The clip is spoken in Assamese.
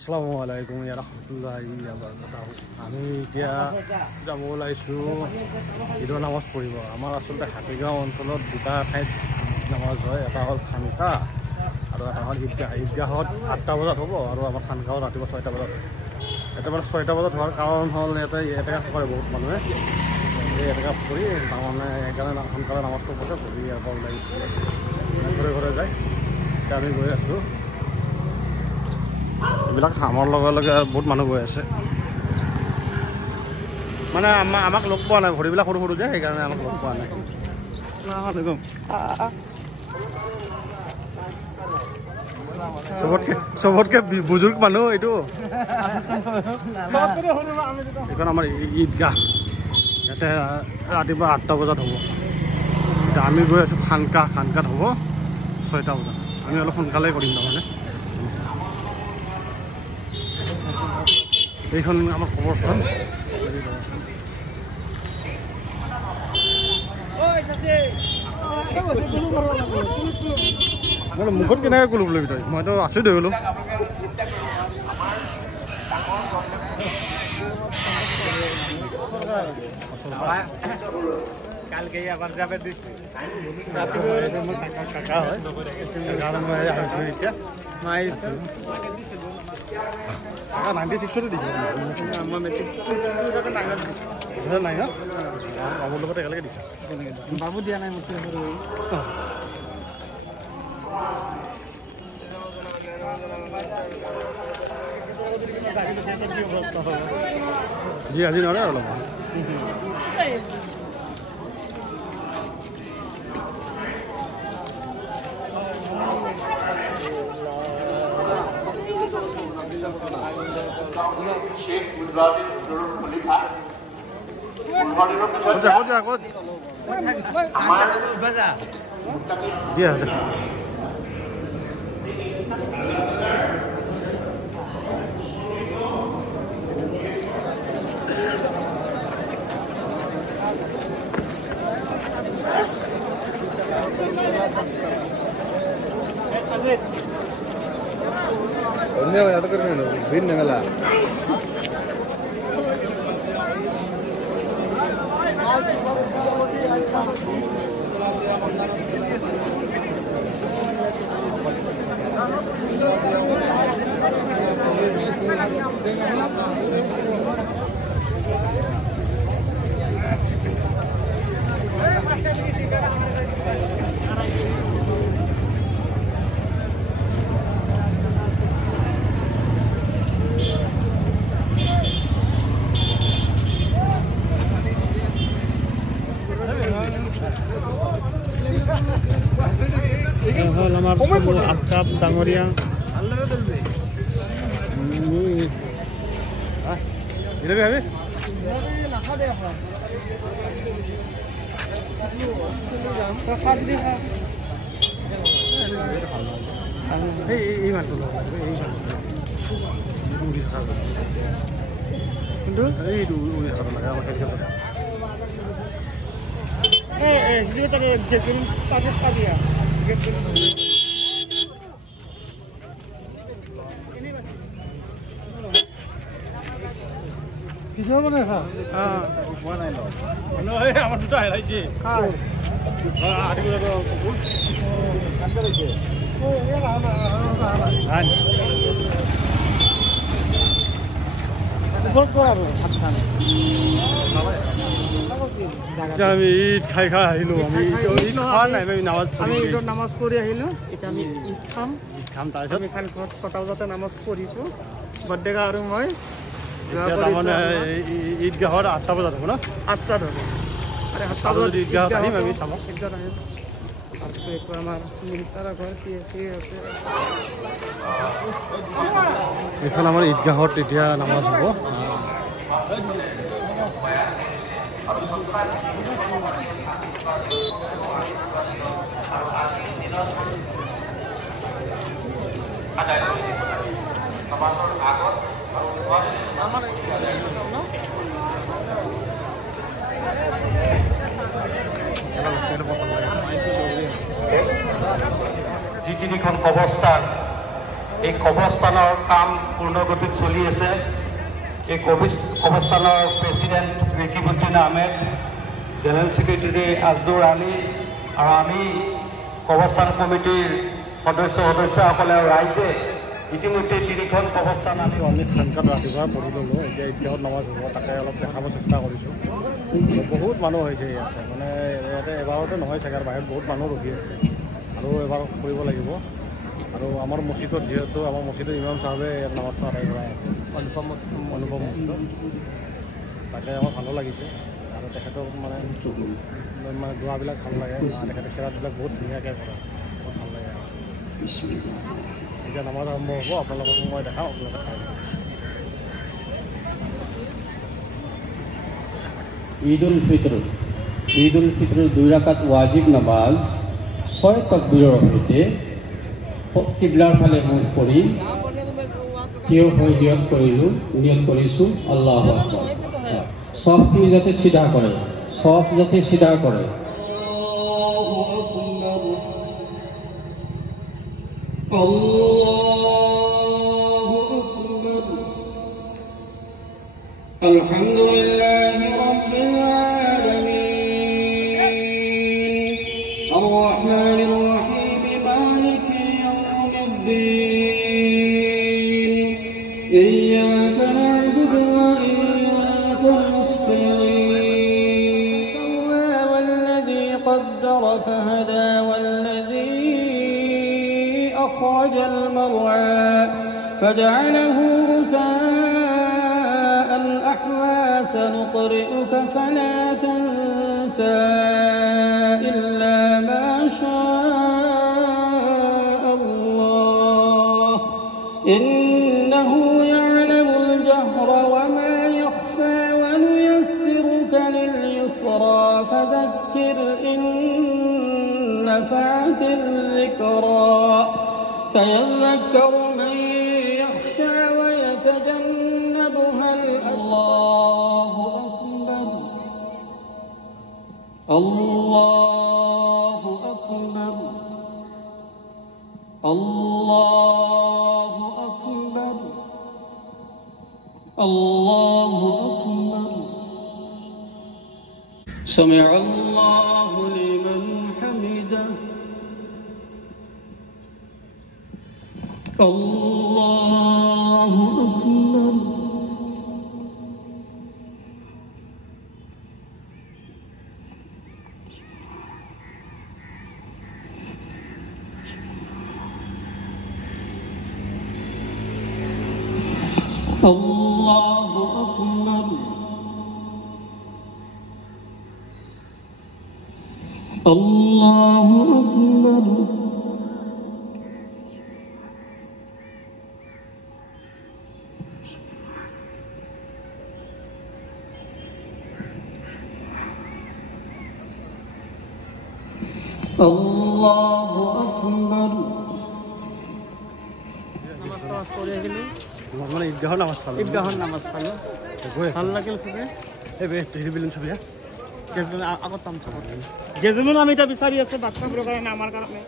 আসসালামু আলাইকুম ইয়া ৰাহমাতুল্লাহি ওয়া বাৰাকাতুহু। আমি এতিয়া যাব ওলাইছোঁ ঈদৰ নামাজ পঢ়িব। আমাৰ আচলতে হাতীগাঁও অঞ্চলত দুটা ঠাইত নামাজ হয়, এটা হ'ল খানকা আৰু এটা হ'ল ঈদগাহ। ঈদগাহত 8টা বজাত হ'ব আৰু আমাৰ খানকাহত ৰাতিপুৱা 6টা বজাত হয়। ইয়াতে মানে 6টা বজাত হোৱাৰ কাৰণ হ'ল ইয়াতে এটেকাফ কৰে বহুত মানুহে। এই এটেকাফ কৰি তাৰমানে সেইকাৰণে সোনকালে নামাজটো পঢ়ে, পঢ়ি ইয়াৰ পৰা ওলাইছোঁ ঘৰে ঘৰে যায়। এতিয়া আমি গৈ আছোঁ। এইবিলাক কামৰ লগে লগে বহুত মানুহ গৈ আছে, মানে আমাক লগ পোৱা নাই, ভৰিবিলাক সৰু সৰু যে সেইকাৰণে আমাক লগ পোৱা নাই। চবতকে বুজুৰ্গ মানুহ এইটো। এইখন আমাৰ ঈদগাহ, ইয়াতে ৰাতিপুৱা 8টা বজাত হ'ব। এতিয়া আমি গৈ আছোঁ খানকাত হ'ব 6টা বজাত। আমি অলপ সোনকালে কৰিম তাৰমানে। এইখন আমাৰ কবৰস্থান। মই মুখত কেনেকৈ ক'লো বোলে ভিতৰত, মইতো আচৰিত হৈ গ'লো। কালকে আবার যাবে দিচ্ছি কাকা হয় এতিয়া কাকা 96 দিছে নাই ন? বাবুৰ লগত একেলগে দিছে। বাবু দিয়া নাই মোক জি আজি নৰে অলপ भिन्न मेला হল আমাৰ আফতাব ডাঙৰিয়া। কিন্তু এইটো কিছু হ'ব নাই ছাৰ? হোৱা নাই আমাৰ দুটা হেৰাইছে। আমি ঈদ খাই আহিলো। আমি ঈদৰ নামাজ পঢ়ি আহিলো। এতিয়া আমি ঈদ খাম। তাৰপিছত আমি খানখনত 6টা বজাতে নামাজ পঢ়িছোঁ। বৰ্ডেগা আৰু মই তাৰমানে ঈদগাহত 8টা বজাত হ'ব ন? 8টাত হ'ব। আৰে 8টা বজাত ঈদগাহত আহিম আমি চাব। ঈদগাহত আহিম। তাৰপিছত এইটো আমাৰ মিলিটাৰা ঘৰ কি আছে। এইখন আমাৰ ঈদগাহত এতিয়া নামাজ হ'ব। যি তিনিখন কবৰস্থান এই কবৰস্থানৰ কাম পূৰ্ণগতিত চলি আছে। এই কবৰস্থানৰ president Rikibuddin Ahmed, general secretary Azdur Ali আৰু আমি কবৰস্থান কমিটিৰ সদস্যসকলে আৰু ৰাইজে ইতিমধ্যে 3খন কবৰস্থান আমি অনেক সংখ্যাত ৰাতিপুৱা পঢ়ি ল'লোঁ। এতিয়া ঈদগাহত নামাজ হ'ব, তাকে অলপ দেখাব চেষ্টা কৰিছোঁ। বহুত মানুহ হৈছে ইয়াতে, মানে ইয়াতে এবাৰতে নহয় চাগে, বাহিৰত বহুত মানুহ ৰখি আছে আৰু এবাৰ কৰিব লাগিব। আৰু আমাৰ মছজিদত যিহেতু আমাৰ মছজিদৰ ইমাম চাহাবে ইয়াত নামাজটো আদায় কৰাই আছে, অনুপম মছজিদত, তাকে আমাৰ ভালো লাগিছে। আৰু তেখেতৰ মানে দোৱাবিলাক ভাল লাগে, তেখেতে খেৰাবিলাক বহুত ধুনীয়াকৈ কৰে, বহুত ভাল লাগে। এতিয়া নামাজ আৰম্ভ হ'ব, আপোনালোকক মই দেখাওঁ, আপোনালোকে চাই দিম। ঈদ উল ফিতৰৰ 2 ৰাকাত ৱাজিব নামাজ 6 তাকবীৰৰ সৈতে কিবলাৰ ফালে মুখ কৰি থিয় হৈ নিয়ত কৰিছোঁ আল্লাহু আকবাৰ। সবখিনি যাতে সিধা কৰে, সব যাতে সিধা করে। আলহামদুলিল্লাহি রাব্বিল আলামিন আর-রাহমানির রাহিম মালিকি ইয়াউমিদ্দিন ইয়্যাকা না'বুদু ওয়া ইয়্যাকা নাস্তাঈন ওয়াল্লাযী qaddara fahada والذي أخرج المرعى فجعله غثاء أحوى سنقرئك فلا تنسى إلا ما شاء الله إنه يعلم الجهر وما يخفى ونيسرك لليسرى فذكر إن نفعت الذكرى سيذكر من يخشى ويتجنبها الله أكبر الله أكبر الله أكبر الله أكبر سمع الله لمن حمده الله أكبر الله أكبر الله أكبر الله أكبر মানে ঈদগাহৰ নামাজ চালোঁ, ভাল লাগিল খুবেই। এই হেৰিবিলিন ছবি আগত পাম চাব গেজুলুন আমি এটা বিচাৰি আছে বাচ্চাবোৰৰ কাৰণে আমাৰ কাৰণে